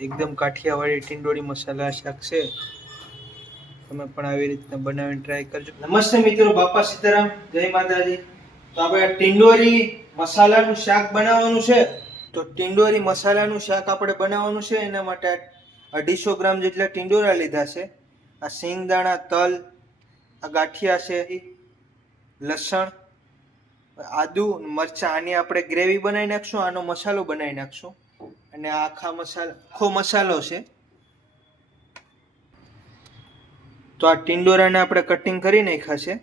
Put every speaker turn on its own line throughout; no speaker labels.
એકદમ કાઠિયાવાડી ટિંડોળી મસાલા શાક છે. તમે પણ આવી રીતના બનાવીને ટ્રાય કરજો. નમસ્તે મિત્રો, બાપા સીતારામ, જય માતાજી. તો આપણે ટીંડોરી મસાલાનું શાક બનાવવાનું છે. તો ટીંડોરી મસાલાનું શાક આપણે બનાવવાનું છે. એના માટે અઢીસો ગ્રામ જેટલા ટિંડોરા લીધા છે. આ સિંગદાણા તલ, આ ગાંઠિયા છે, લસણ, આદુ, મરચાં. આની આપણે ગ્રેવી બનાવી નાખશું, આનો મસાલો બનાવી નાખશું. અને આખા મસાલા આખો મસાલો છે. તો આ ટિંડોરાને આપણે કટિંગ કરી નાખ્યા છે.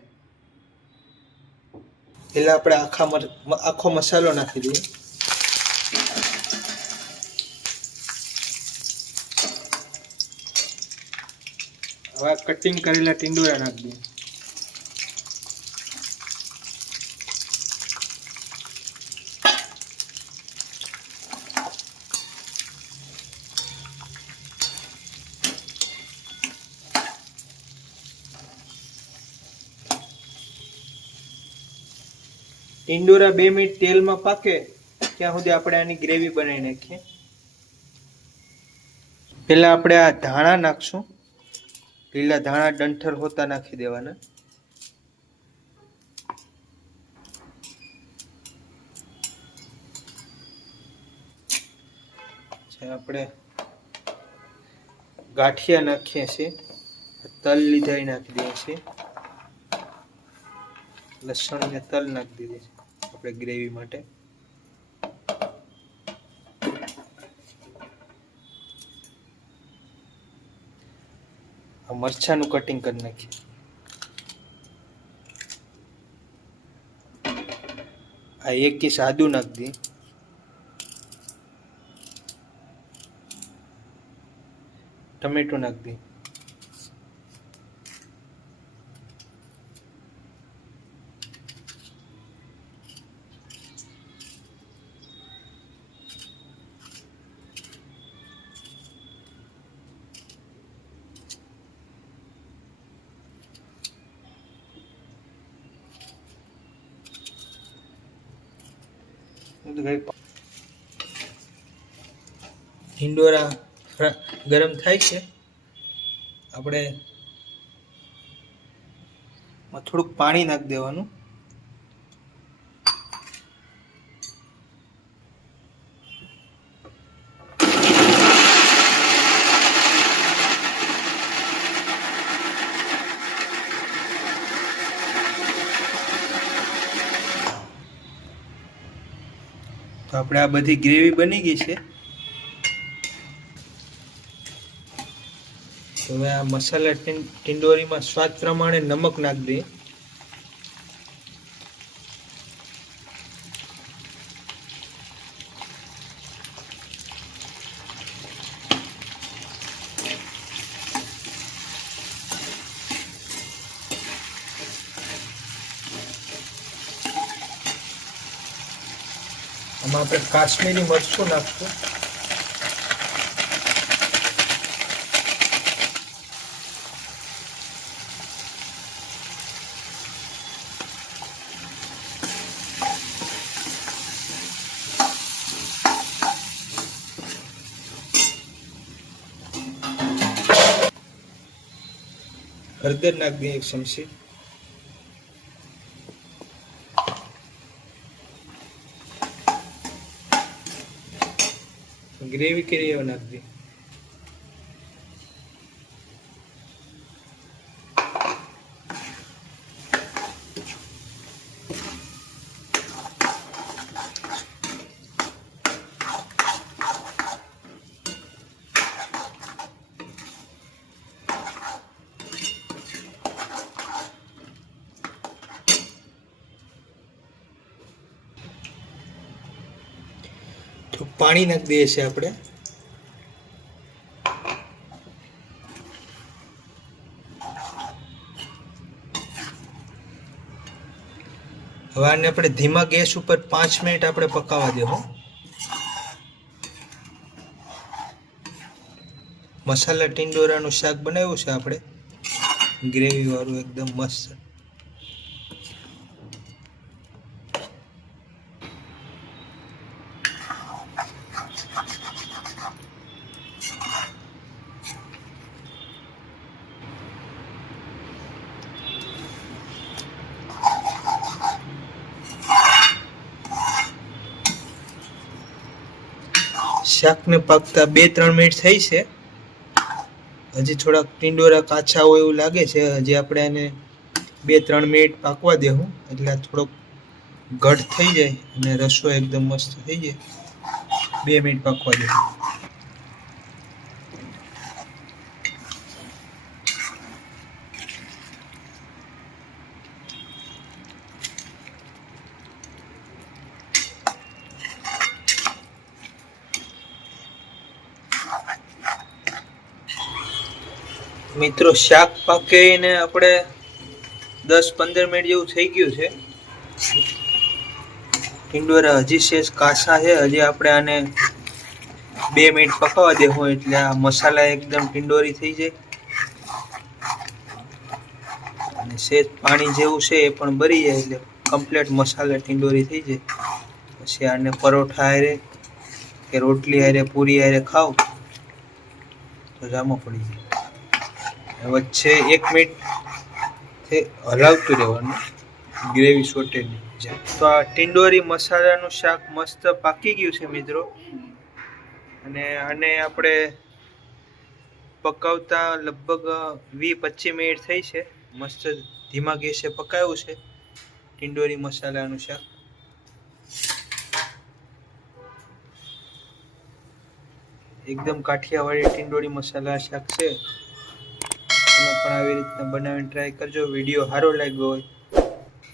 એટલે આપણે આખા આખો મસાલો નાખી દઈએ. હવે કટિંગ કરેલા ટિંડોરા નાખી દઈએ. ટિંડોરા બે મિનિટ તેલમાં પાકે, ત્યાં સુધી આપણે આની ગ્રેવી બનાવી નાખીએ. પહેલા આપણે આ ધાણા નાખશું. લીલા ધાણા ડંઠર હોતા નાખી દેવાના. આપણે ગાંઠિયા નાખીએ છીએ, તલ લીધા નાખી દઈએ છીએ. લસણ ને તલ નાખી દીધી છે આપણે ગ્રેવી માટે. મરચાનું કટિંગ કરી નાખીએ. આ એક કિસ આદુ નાખી દઈએ. ટમેટું નાખી દઈએ. હિંડોરા ગરમ થાય છે. આપણે થોડુંક પાણી નાખી દેવાનું. તો આપણે આ બધી ગ્રેવી બની ગઈ છે. હવે આ મસાલા ટિંડોરીમાં સ્વાદ પ્રમાણે નમક નાખી દઈએ. આમાં આપણે કાશ્મીરી મરચું નાખશું. હળદર નાખ દઈએ એક ચમચી. ગ્રેવી કરી નાખી તો પાણી નાખી દઈએ છીએ આપણે. હવે આને આપણે ધીમા ગેસ ઉપર પાંચ મિનિટ આપણે પકાવવા દેવું મસાલા ટીંડોરાનું શાક બનાવ્યું છે આપણે. ગ્રેવી વાળું એકદમ મસ્ત. શાકને પાકતા બે, ત્રણ મિનિટ થઈ છે. હજી થોડાક ટીંડોરા કાચા હોય એવું લાગે છે. હજી આપણે એને બે, ત્રણ મિનિટ પાકવા દેવું એટલે થોડોક ઘટ થઈ જાય અને રસો એકદમ મસ્ત થઈ જાય. બે મિનિટ પાકવા દેવું મિત્રો, શાક પાકીને આપણે દસ પંદર મિનિટ જેવું થઈ ગયું છે. ટીંડોરા હજી શેષ કાસા છે. હજી આપણે આને બે મિનિટ પકાવવા દેવું એટલે આ મસાલા એકદમ ટીંડોરી થઈ જાય. અને શેષ પાણી જેવું છે એ પણ ભરી જાય એટલે કમ્પ્લીટ મસાલા ટીંડોરી થઈ જાય. પછી આને પરોઠા હારે કે રોટલી હારે, પૂરી હારે ખાવ તો જામો પડી જાય. વચ્ચે એક મિનિટ હલાવતું રહેવાનું ગ્રેવી સોટેની તો આ ટિંડોરી મસાલાનું શાક મસ્ત પાકી ગયું છે મિત્રો. અને આને આપણે પકાવતા લગભગ વીસ પચીસ મિનિટ થઈ છે. મસ્ત ધીમા ગેસે પકાવ્યું છે ટિંડોરી મસાલાનું શાક. એકદમ કાઠિયાવાડી ટિંડોળી મસાલા શાક છે. તમે પણ આવી રીતના બનાવીને ટ્રાય કરજો. વીડિયો સારો લાગ્યો હોય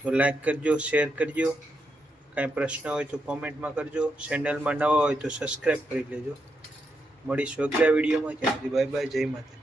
તો લાઈક કરજો શેર કરજો. કાંઈ પ્રશ્ન હોય તો કોમેન્ટમાં કરજો. ચેનલમાં નવા હોય તો સબસ્ક્રાઈબ કરી લેજો. મળીશું અગલા વિડીયોમાં ત્યાં સુધી બાય બાય જય માતા